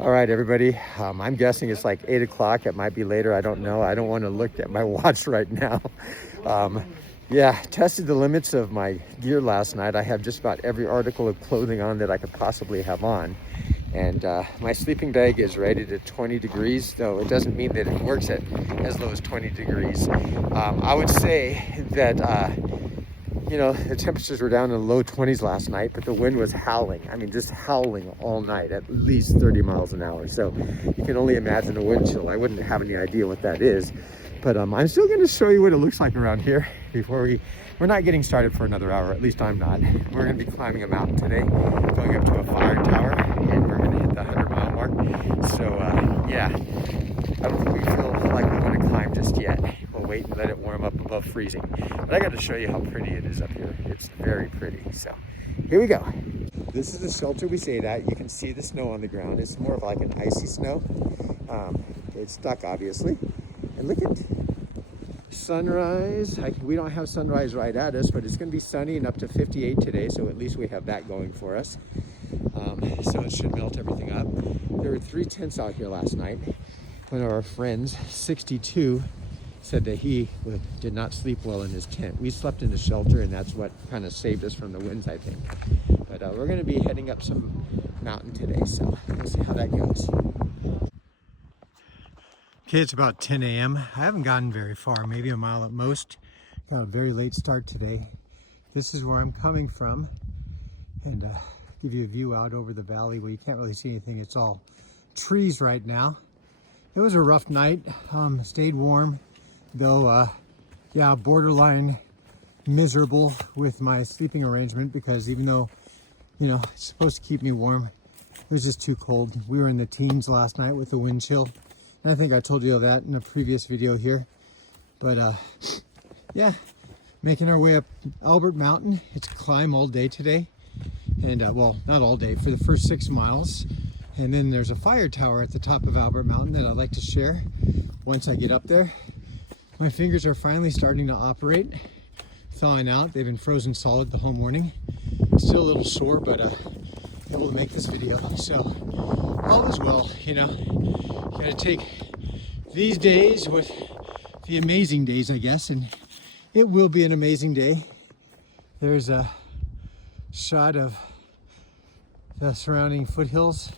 All right, everybody. I'm guessing it's like 8 o'clock. It might be later. I don't know. I don't want to look at my watch right now. Um, yeah, tested the limits of my gear last night. I have just about every article of clothing on that I could possibly have on. And my sleeping bag is rated at 20 degrees, though it doesn't mean that it works at as low as 20 degrees. I would say that the temperatures were down in the low 20s last night, but the wind was howling. I mean, just howling all night at least 30 miles an hour. So you can only imagine the wind chill. I wouldn't have any idea what that is. But I'm still going to show you what it looks like around here before we're not getting started for another hour. At least I'm not. We're going to be climbing a mountain today, going up to a fire tower, and we're going to hit the 100-mile mark. So yeah, I don't think we feel like we're going to climb just yet. We'll wait and let it warm up above freezing. But I got to show you how pretty it is up here. It's very pretty. So here we go. This is the shelter we stayed at. You can see the snow on the ground. It's more of like an icy snow. It's stuck, obviously. And look at sunrise. We don't have sunrise right at us, but it's going to be sunny and up to 58 today, so at least we have that going for us. So it should melt everything up. There were 3 tents out here last night. One of our friends, 62, said that he did not sleep well in his tent. We slept in the shelter, and that's what kind of saved us from the winds, I think. But we're going to be heading up some mountain today, so we'll see how that goes. Okay, it's about 10 a.m. I haven't gotten very far, maybe a mile at most. Got a very late start today. This is where I'm coming from, and give you a view out over the valley where you can't really see anything. It's all trees right now. It was a rough night. Stayed warm, though yeah, borderline miserable with my sleeping arrangement, because even though, it's supposed to keep me warm, it was just too cold. We were in the teens last night with the wind chill. And I think I told you that in a previous video here. But yeah, making our way up Albert Mountain. It's a climb all day today. And well, not all day, for the first 6 miles. And then there's a fire tower at the top of Albert Mountain that I'd like to share once I get up there. My fingers are finally starting to operate, thawing out. They've been frozen solid the whole morning. Still a little sore, but able to make this video. So all is well, Gotta take these days with the amazing days, I guess, and it will be an amazing day. There's a shot of the surrounding foothills,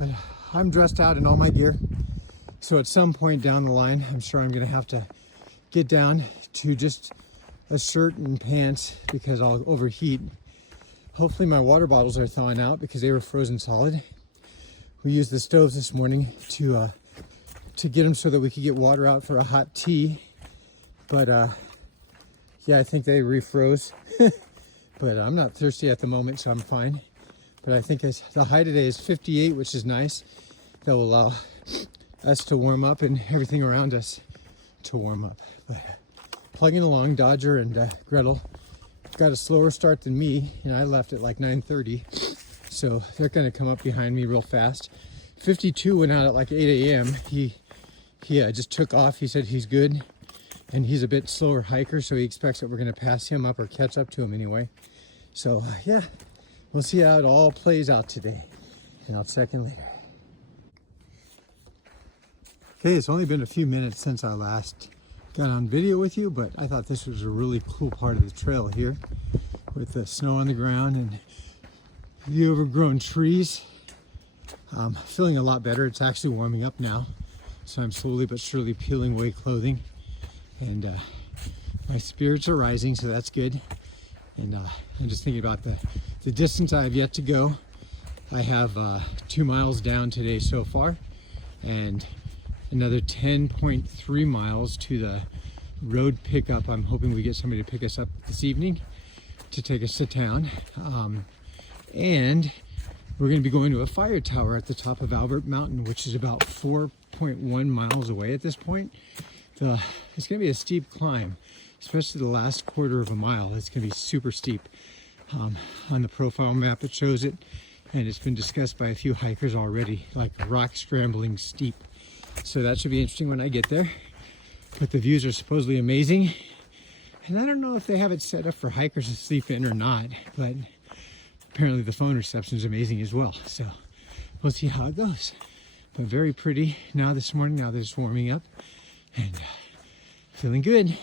but I'm dressed out in all my gear. So at some point down the line, I'm sure I'm gonna have to get down to just a shirt and pants because I'll overheat. Hopefully my water bottles are thawing out because they were frozen solid. We used the stoves this morning to get them so that we could get water out for a hot tea. But yeah, I think they refroze. But I'm not thirsty at the moment, so I'm fine. But I think the high today is 58, which is nice. That will allow us to warm up and everything around us to warm up. But plugging along, Dodger and Gretel got a slower start than me. I left at like 9:30. So they're gonna come up behind me real fast. 52 went out at like 8 a.m. He just took off. He said he's good, and he's a bit slower hiker, so he expects that we're gonna pass him up or catch up to him anyway. So yeah, we'll see how it all plays out today, and I'll check in later. Okay, it's only been a few minutes since I last got on video with you, but I thought this was a really cool part of the trail here with the snow on the ground and the overgrown trees. Feeling a lot better. It's actually warming up now, so I'm slowly but surely peeling away clothing, and my spirits are rising, so that's good. And I'm just thinking about the distance I have yet to go. I have 2 miles down today so far, and another 10.3 miles to the road pickup. I'm hoping we get somebody to pick us up this evening to take us to town. And we're going to be going to a fire tower at the top of Albert Mountain, which is about 4.1 miles away at this point. It's going to be a steep climb, especially the last quarter of a mile. It's going to be super steep. On the profile map it shows it, and it's been discussed by a few hikers already, like rock scrambling steep. So that should be interesting when I get there. But the views are supposedly amazing, and I don't know if they have it set up for hikers to sleep in or not, but apparently the phone reception is amazing as well. So we'll see how it goes. But very pretty now this morning. Now they're just warming up and feeling good.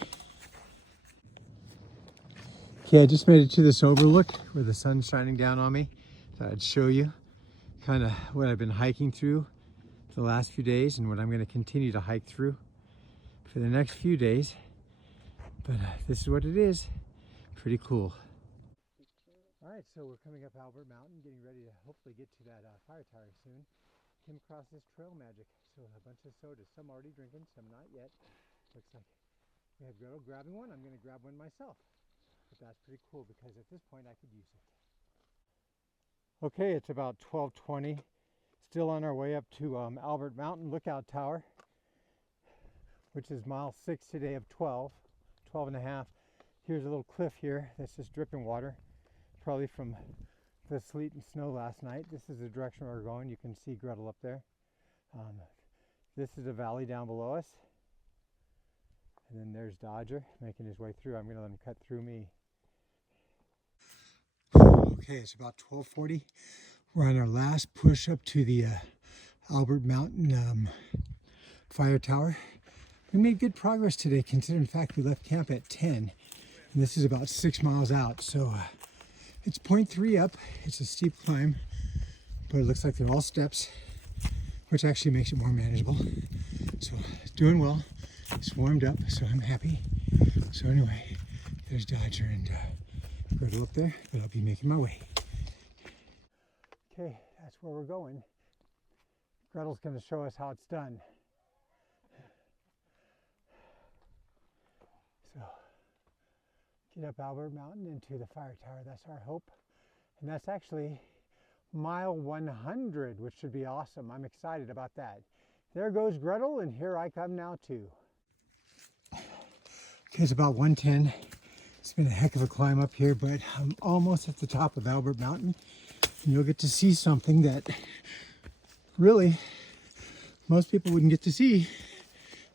Okay, I just made it to this overlook where the sun's shining down on me. Thought I'd show you kind of what I've been hiking through the last few days and what I'm going to continue to hike through for the next few days. But this is what it is. Pretty cool. All right, so we're coming up Albert Mountain, getting ready to hopefully get to that fire tower soon. Came across this trail magic. So a bunch of sodas, some already drinking, some not yet. Looks like we have Gretel grabbing one. I'm going to grab one myself. But that's pretty cool because at this point I could use it. Okay, it's about 12:20. Still on our way up to Albert Mountain Lookout Tower, which is mile 6 today of 12 and a half. Here's a little cliff here that's just dripping water, probably from the sleet and snow last night. This is the direction we're going. You can see Gretel up there. This is a valley down below us. And then there's Dodger making his way through. I'm going to let him cut through me. Okay, it's about 12:40. We're on our last push up to the Albert Mountain fire tower. We made good progress today, considering the fact we left camp at 10. And this is about 6 miles out. So it's 0.3 up. It's a steep climb, but it looks like they're all steps, which actually makes it more manageable. So doing well. It's warmed up, so I'm happy. So anyway, there's Dodger and Gretel up there, but I'll be making my way. Okay, that's where we're going. Gretel's going to show us how it's done. So, get up Albert Mountain into the fire tower. That's our hope. And that's actually mile 100, which should be awesome. I'm excited about that. There goes Gretel, and here I come now too. Okay, it's about 1:10. It's been a heck of a climb up here, but I'm almost at the top of Albert Mountain. And you'll get to see something that really most people wouldn't get to see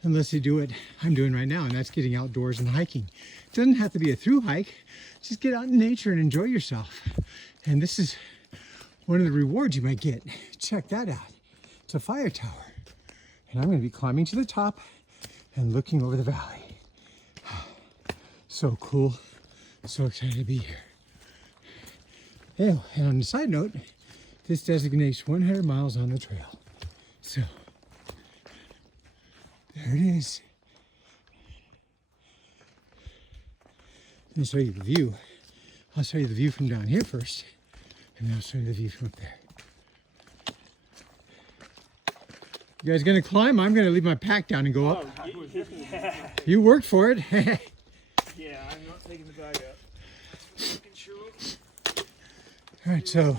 unless they do what I'm doing right now, and that's getting outdoors and hiking. It doesn't have to be a through hike. Just get out in nature and enjoy yourself. And this is one of the rewards you might get. Check that out. It's a fire tower. And I'm going to be climbing to the top and looking over the valley. So cool. So excited to be here. Yeah, and on the side note, this designates 100 miles on the trail. So, there it is. Let me show you the view. I'll show you the view from down here first, and then I'll show you the view from up there. You guys gonna climb? I'm gonna leave my pack down and go up. Yeah. You worked for it. Yeah, I'm not taking the bag up. All right, so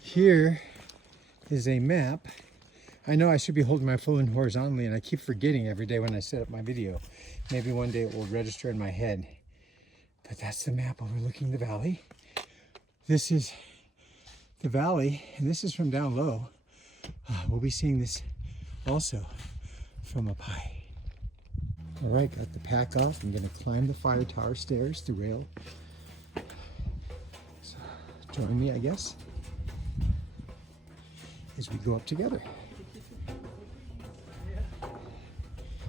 here is a map. I know I should be holding my phone horizontally, and I keep forgetting every day when I set up my video. Maybe one day it will register in my head. But that's the map overlooking the valley. This is the valley, and this is from down low. We'll be seeing this also from up high. All right, got the pack off. I'm gonna climb the fire tower stairs, the rail. So join me, I guess, as we go up together.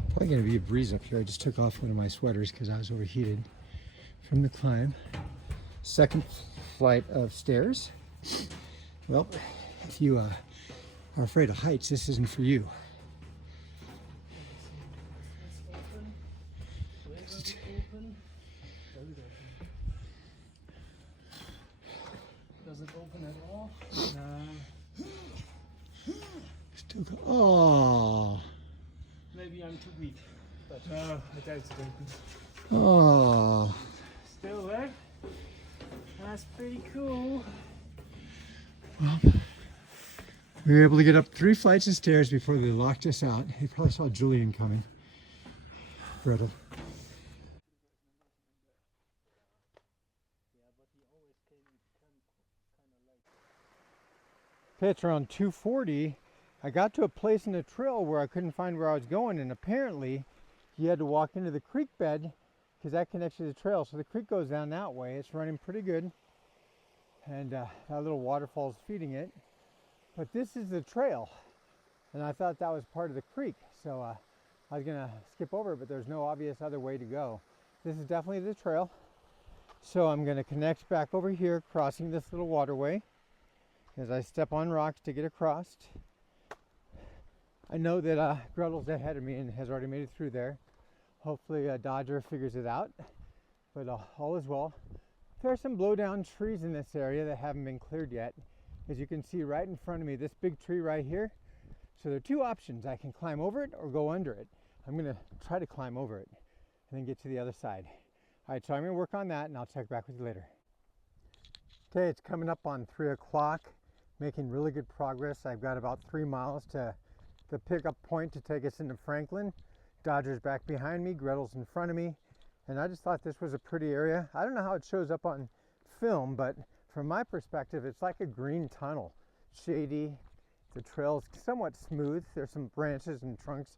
Probably gonna be a breeze up here. I just took off one of my sweaters because I was overheated from the climb. Second flight of stairs. Well, if you are afraid of heights, this isn't for you. Does it open at all? No. Still go. Oh. Maybe I'm too weak, but I doubt it's open. Oh. Still there? That's pretty cool. Well, we were able to get up 3 flights of stairs before they locked us out. They probably saw Julian coming. Gretel. Okay, it's around 2:40. I got to a place in the trail where I couldn't find where I was going, and apparently you had to walk into the creek bed because that connects to the trail. So the creek goes down that way. It's running pretty good, and that little waterfall is feeding it. but this is the trail, and I thought that was part of the creek, so I was gonna skip over it, but there's no obvious other way to go. This is definitely the trail, so I'm gonna connect back over here, crossing this little waterway as I step on rocks to get across. I know that Gretel's ahead of me and has already made it through there. Hopefully Dodger figures it out, but all is well. There are some blowdown trees in this area that haven't been cleared yet. As you can see right in front of me, this big tree right here. So there are two options. I can climb over it or go under it. I'm gonna try to climb over it and then get to the other side. All right, so I'm gonna work on that and I'll check back with you later. Okay, it's coming up on 3 o'clock, making really good progress. I've got about 3 miles to the pickup point to take us into Franklin. Dodger's back behind me, Gretel's in front of me, and I just thought this was a pretty area. I don't know how it shows up on film, but from my perspective, it's like a green tunnel, shady. The trail's somewhat smooth. There's some branches and trunks,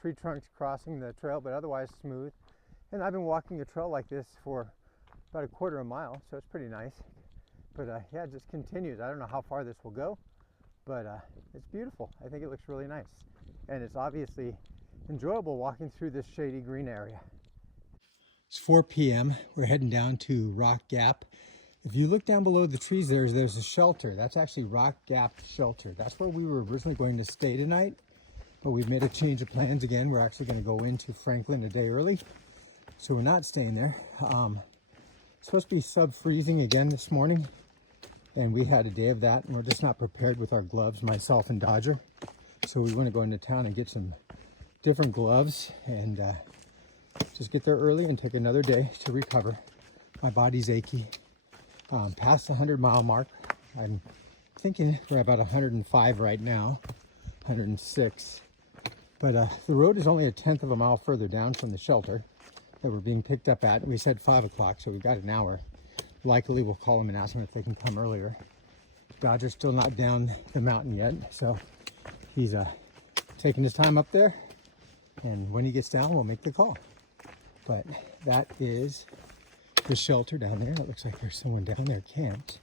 tree trunks crossing the trail, but otherwise smooth. And I've been walking a trail like this for about a quarter of a mile, so it's pretty nice. But yeah, it just continues. I don't know how far this will go, but it's beautiful. I think it looks really nice. And it's obviously enjoyable walking through this shady green area. It's 4 p.m. We're heading down to Rock Gap. If you look down below the trees, there's a shelter. That's actually Rock Gap Shelter. That's where we were originally going to stay tonight, but we've made a change of plans again. We're actually going to go into Franklin a day early, so we're not staying there. It's supposed to be sub-freezing again this morning, and we had a day of that, and we're just not prepared with our gloves, myself and Dodger. So we want to go into town and get some different gloves and just get there early and take another day to recover. My body's achy. Past the 100-mile mark. I'm thinking we're about 105 right now, 106. But the road is only a 1/10 of a mile further down from the shelter that we're being picked up at. We said 5 o'clock, so we've got an hour. Likely we'll call them and ask them if they can come earlier. Dodger's still not down the mountain yet, so he's taking his time up there. And when he gets down, we'll make the call. But that is the shelter down there. It looks like there's someone down there camped.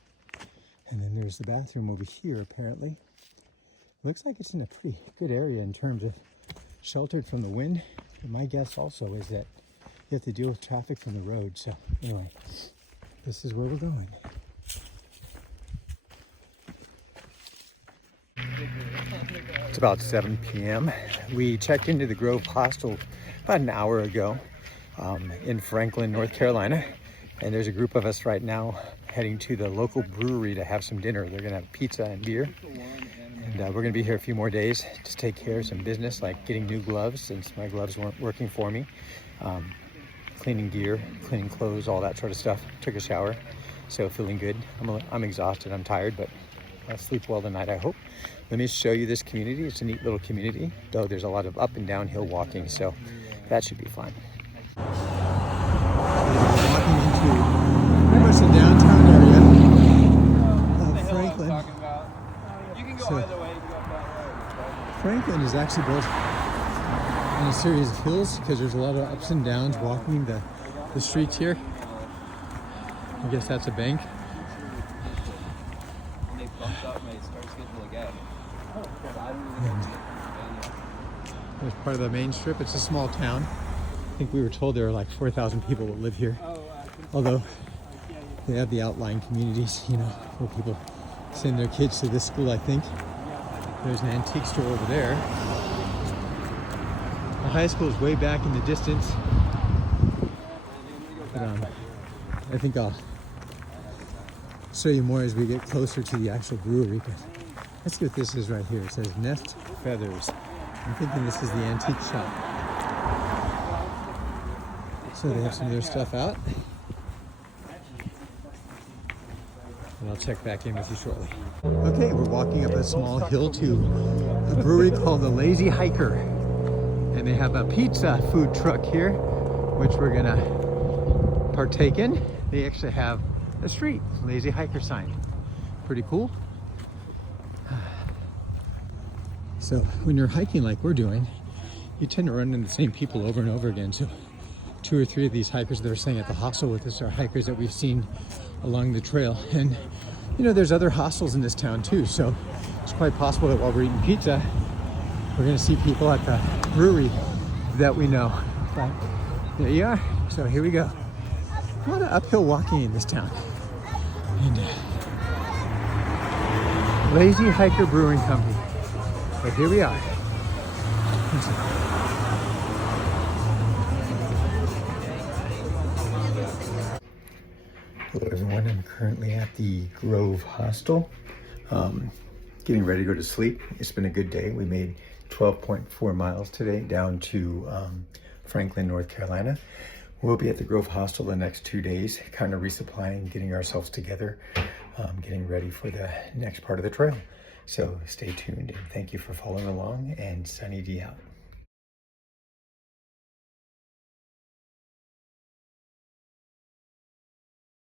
And then there's the bathroom over here, apparently. Looks like it's in a pretty good area in terms of sheltered from the wind. And my guess also is that you have to deal with traffic from the road. So anyway, this is where we're going. It's about 7 p.m. We checked into the Grove Hostel about an hour ago in Franklin, North Carolina. And there's a group of us right now heading to the local brewery to have some dinner. They're gonna have pizza and beer. And we're gonna be here a few more days to take care of some business, like getting new gloves since my gloves weren't working for me. Cleaning gear, cleaning clothes, all that sort of stuff. Took a shower, so feeling good. I'm exhausted, I'm tired, but I'll sleep well tonight, I hope. Let me show you this community. It's a neat little community, though there's a lot of up and downhill walking, so that should be fun. Walking into pretty much the downtown area of Franklin. You can go either way. Franklin is actually built on a series of hills because there's a lot of ups and downs walking the streets here. I guess that's a bank. It's part of the main strip. It's a small town. I think we were told there are like 4,000 people that live here. Although they have the outlying communities, you know, where people send their kids to this school, I think. There's an antique store over there. The high school is way back in the distance. But I think I'll show you more as we get closer to the actual brewery. But let's see what this is right here. It says Nest Feathers. I'm thinking this is the antique shop. So they have some of their stuff out. And I'll check back in with you shortly. Okay, we're walking up a small hill to a brewery called the Lazy Hiker. And they have a pizza food truck here, which we're gonna partake in. They actually have a street, Lazy Hiker sign. Pretty cool. So when you're hiking like we're doing, you tend to run into the same people over and over again. So 2 or 3 of these hikers that are staying at the hostel with us are hikers that we've seen along the trail. And you know, there's other hostels in this town too. So it's quite possible that while we're eating pizza, we're gonna see people at the brewery that we know. But there you are. So here we go. A lot of uphill walking in this town. And Lazy Hiker Brewing Company. But here we are. Hello everyone, I'm currently at the Grove Hostel, getting ready to go to sleep. It's been a good day. We made 12.4 miles today down to Franklin, North Carolina. We'll be at the Grove Hostel the next 2 days, kind of resupplying, getting ourselves together, getting ready for the next part of the trail. So stay tuned and thank you for following along, and Sunny D out.